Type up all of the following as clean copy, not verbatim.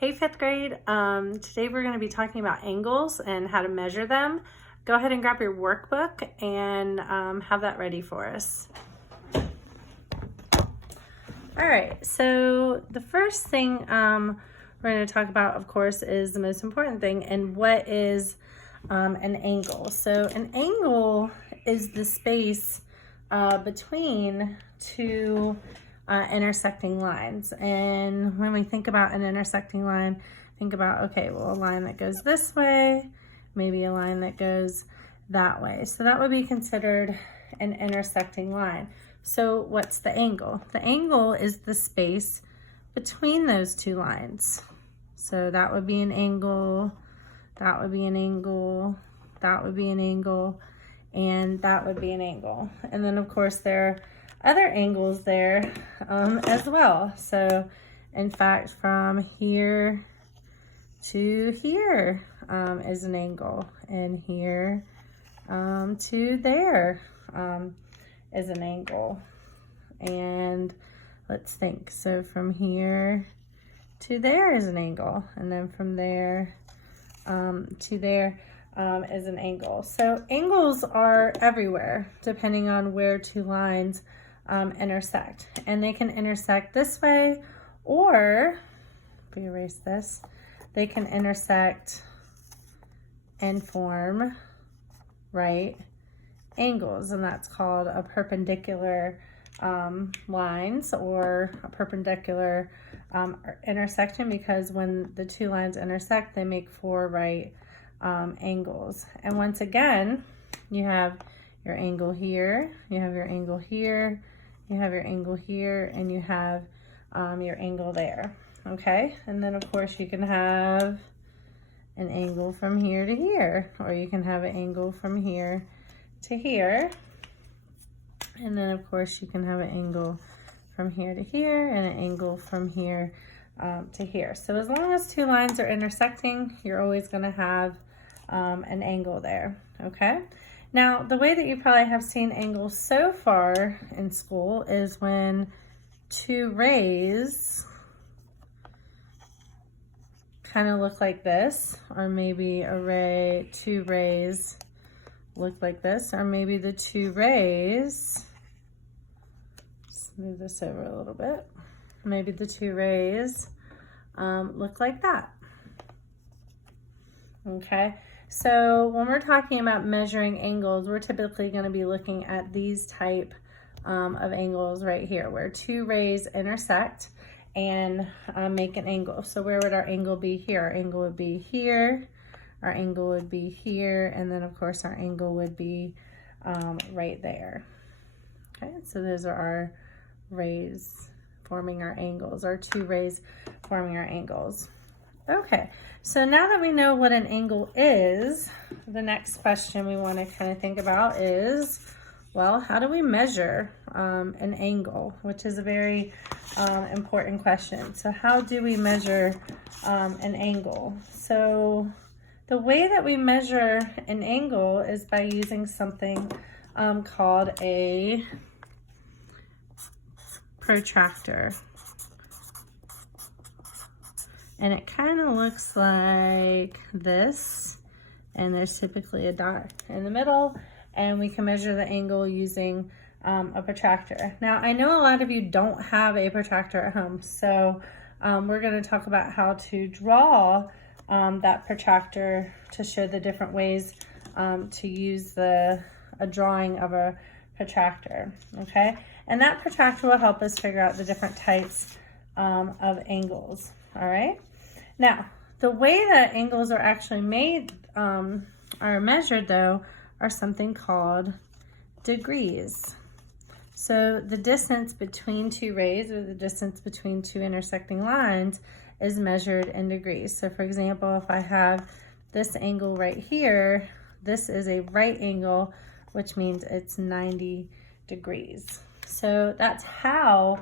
Hey fifth grade, today we're going to be talking about angles and how to measure them. Go ahead and grab your workbook and have that ready for us. All right, so the first thing we're going to talk about, of course, is the most important thing, and what is an angle. So an angle is the space between two intersecting lines. And when we think about an intersecting line, think about, okay, well, a line that goes this way, maybe a line that goes that way. So that would be considered an intersecting line. So what's the angle? The angle is the space between those two lines. So that would be an angle, that would be an angle, that would be an angle, and that would be an angle. And then of course there are other angles there as well. So in fact, from here to here is an angle, and here to there is an angle. And let's think, so from here to there is an angle, and then from there to there is an angle. So angles are everywhere depending on where two lines intersect, and they can intersect this way, or if we erase this, they can intersect and form right angles, and that's called a perpendicular lines, or a perpendicular intersection, because when the two lines intersect, they make four right angles. And once again, you have your angle here, you have your angle here, you have your angle here, and you have your angle there. Okay, and then of course you can have an angle from here to here, or you can have an angle from here to here, and then of course you can have an angle from here to here, and an angle from here to here. So as long as two lines are intersecting, you're always going to have an angle there. Okay, now the way that you probably have seen angles so far in school is when two rays kind of look like this, or maybe two rays look like this, or maybe the two rays, let's move this over a little bit, maybe the two rays look like that. Okay, so when we're talking about measuring angles, we're typically going to be looking at these type of angles right here, where two rays intersect and make an angle. So where would our angle be here? Our angle would be here, our angle would be here, and then of course our angle would be right there. Okay, so those are our rays forming our angles, our two rays forming our angles. Okay, so now that we know what an angle is, the next question we want to kind of think about is, well, how do we measure an angle, which is a very important question. So how do we measure an angle? So the way that we measure an angle is by using something called a protractor. And it kind of looks like this, and there's typically a dot in the middle, and we can measure the angle using a protractor. Now, I know a lot of you don't have a protractor at home, so we're going to talk about how to draw that protractor to show the different ways to use a drawing of a protractor, okay? And that protractor will help us figure out the different types of angles, all right? Now, the way that angles are actually made, are measured though, are something called degrees. So the distance between two rays, or the distance between two intersecting lines, is measured in degrees. So for example, if I have this angle right here, this is a right angle, which means it's 90 degrees. So that's how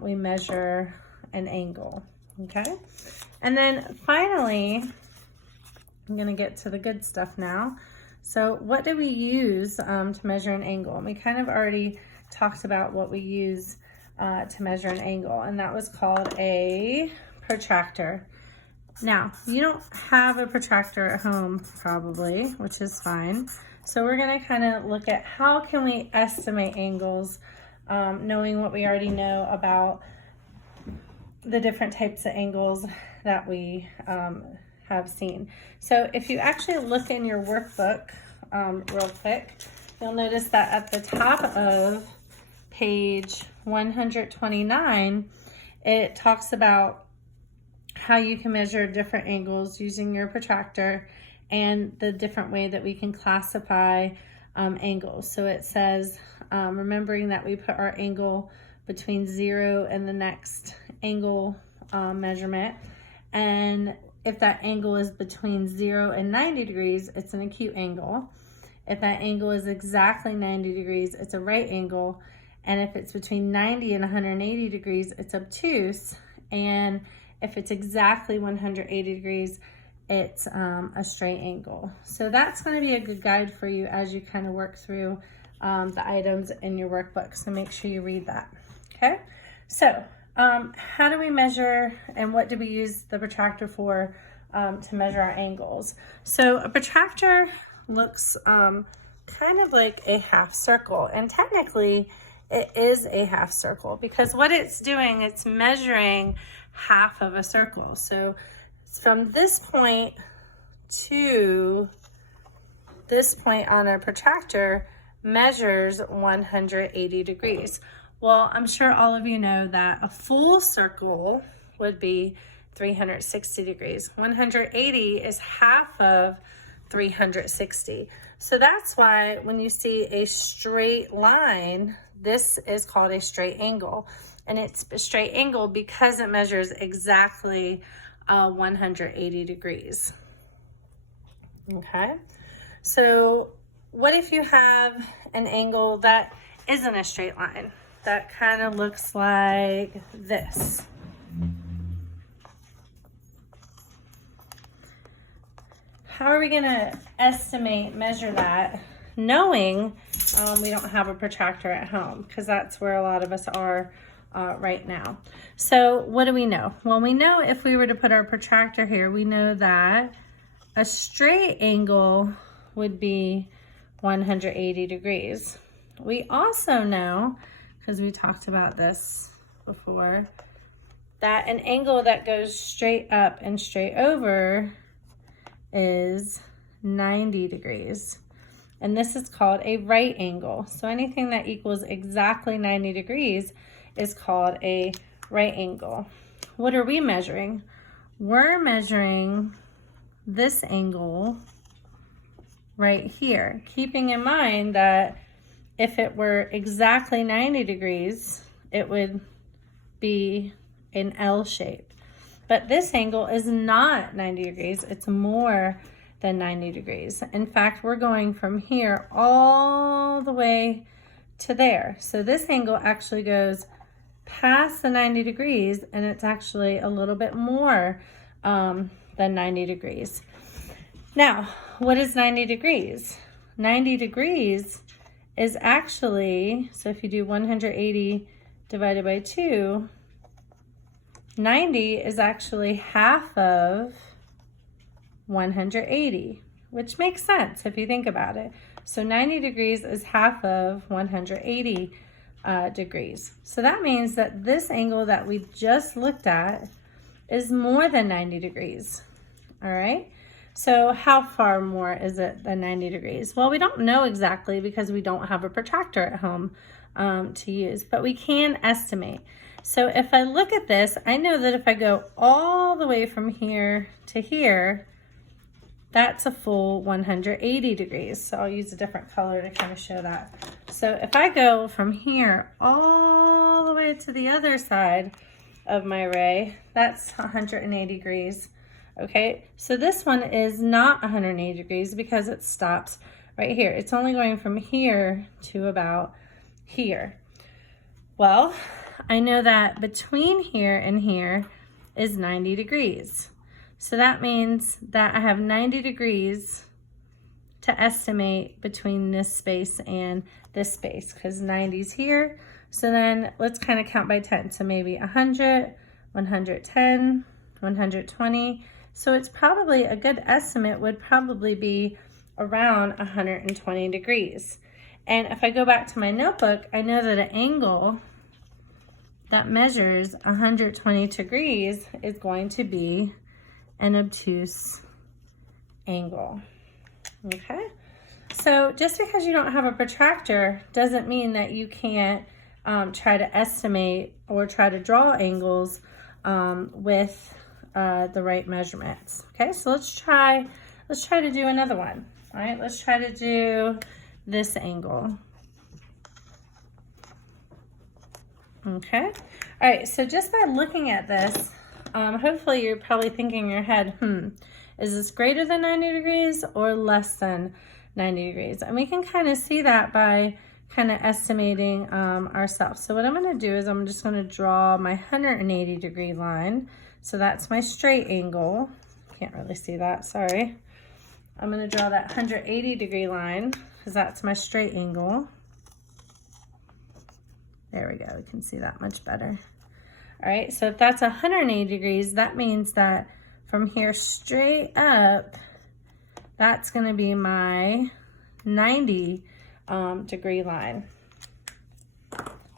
we measure an angle, okay? And then finally, I'm gonna get to the good stuff now. So what do we use to measure an angle? And we kind of already talked about what we use to measure an angle, and that was called a protractor. Now, you don't have a protractor at home probably, which is fine. So we're gonna kind of look at how can we estimate angles, knowing what we already know about the different types of angles that we have seen. So if you actually look in your workbook real quick, you'll notice that at the top of page 129, it talks about how you can measure different angles using your protractor and the different way that we can classify angles. So it says, remembering that we put our angle between 0 and the next angle measurement, and if that angle is between 0 and 90 degrees, it's an acute angle. If that angle is exactly 90 degrees, it's a right angle. And if it's between 90 and 180 degrees, it's obtuse. And if it's exactly 180 degrees, it's a straight angle. So that's going to be a good guide for you as you kind of work through the items in your workbook. So make sure you read that. Okay, so how do we measure and what do we use the protractor for to measure our angles? So a protractor looks kind of like a half circle, and technically it is a half circle because what it's doing, it's measuring half of a circle. So it's from this point to this point on a protractor measures 180 degrees. Well, I'm sure all of you know that a full circle would be 360 degrees. 180 is half of 360. So that's why when you see a straight line, this is called a straight angle. And it's a straight angle because it measures exactly 180 degrees. Okay, so what if you have an angle that isn't a straight line? That kind of looks like this. How are we going to estimate, measure that, knowing we don't have a protractor at home? Because that's where a lot of us are right now. So what do we know? Well, we know if we were to put our protractor here, we know that a straight angle would be 180 degrees. We also know, because we talked about this before, that an angle that goes straight up and straight over is 90 degrees. And this is called a right angle. So anything that equals exactly 90 degrees is called a right angle. What are we measuring? We're measuring this angle right here, keeping in mind that if it were exactly 90 degrees, it would be an L shape. But this angle is not 90 degrees, it's more than 90 degrees. In fact, we're going from here all the way to there. So this angle actually goes past the 90 degrees, and it's actually a little bit more than 90 degrees. Now, what is 90 degrees? 90 degrees is actually, so if you do 180 divided by 2, 90 is actually half of 180, which makes sense if you think about it. So 90 degrees is half of 180 degrees. So that means that this angle that we just looked at is more than 90 degrees. All right. So how far more is it than 90 degrees? Well, we don't know exactly because we don't have a protractor at home to use, but we can estimate. So if I look at this, I know that if I go all the way from here to here, that's a full 180 degrees. So I'll use a different color to kind of show that. So if I go from here all the way to the other side of my ray, that's 180 degrees. Okay, so this one is not 180 degrees because it stops right here. It's only going from here to about here. Well, I know that between here and here is 90 degrees. So that means that I have 90 degrees to estimate between this space and this space, because 90 is here. So then let's kind of count by 10. So maybe 100, 110, 120, So it's probably a good estimate would probably be around 120 degrees. And if I go back to my notebook, I know that an angle that measures 120 degrees is going to be an obtuse angle. Okay, so just because you don't have a protractor doesn't mean that you can't try to estimate or try to draw angles with the right measurements. Okay, so let's try to do another one. All right, let's try to do this angle. Okay, all right, so just by looking at this, hopefully you're probably thinking in your head, is this greater than 90 degrees or less than 90 degrees? And we can kind of see that by kind of estimating ourselves. So what I'm going to do is I'm just going to draw my 180 degree line. So that's my straight angle. Can't really see that, sorry. I'm going to draw that 180 degree line because that's my straight angle. There we go, we can see that much better. All right, so if that's 180 degrees, that means that from here straight up, that's gonna be my 90 degree line.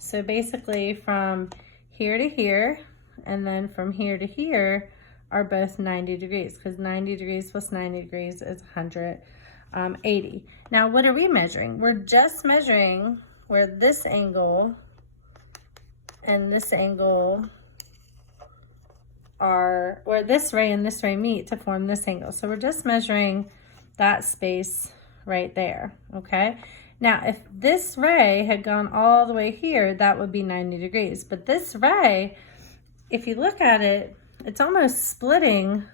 So basically from here to here, and then from here to here are both 90 degrees, because 90 degrees plus 90 degrees is 180. Now, what are we measuring? We're just measuring where this angle and this angle are, where this ray and this ray meet to form this angle. So we're just measuring that space right there, okay? Now, if this ray had gone all the way here, that would be 90 degrees. But this ray, if you look at it, it's almost splitting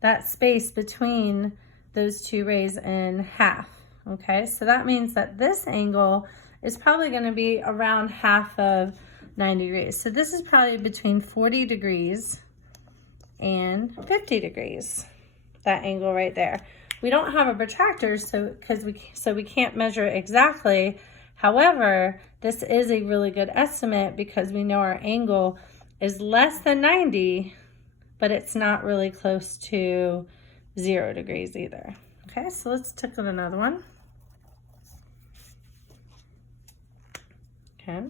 that space between those two rays in half, okay? So that means that this angle is probably gonna be around half of 90 degrees. So this is probably between 40 degrees and 50 degrees, that angle right there. We don't have a protractor, so we can't measure it exactly. However, this is a really good estimate because we know our angle is less than 90, but it's not really close to 0 degrees either. Okay, so let's take another one. Okay.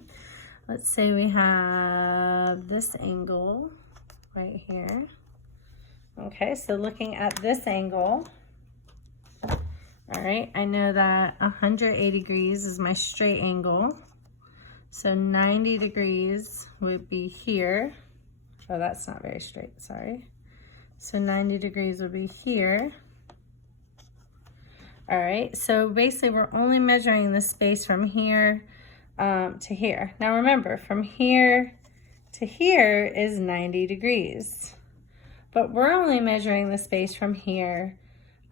Let's say we have this angle right here. Okay, so looking at this angle, all right, I know that 180 degrees is my straight angle. So 90 degrees would be here. Oh, that's not very straight, sorry. So 90 degrees would be here. All right, so basically we're only measuring the space from here to here. Now remember, from here to here is 90 degrees, but we're only measuring the space from here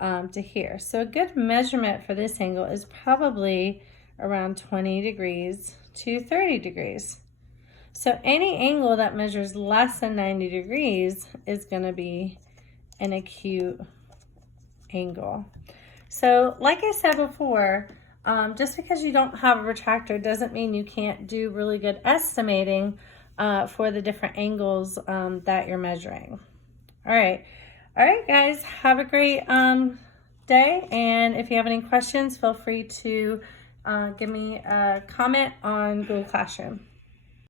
to here. So a good measurement for this angle is probably around 20 degrees to 30 degrees. So any angle that measures less than 90 degrees is going to be an acute angle. So like I said before, just because you don't have a protractor doesn't mean you can't do really good estimating for the different angles that you're measuring. All right, guys, have a great day. And if you have any questions, feel free to give me a comment on Google Classroom.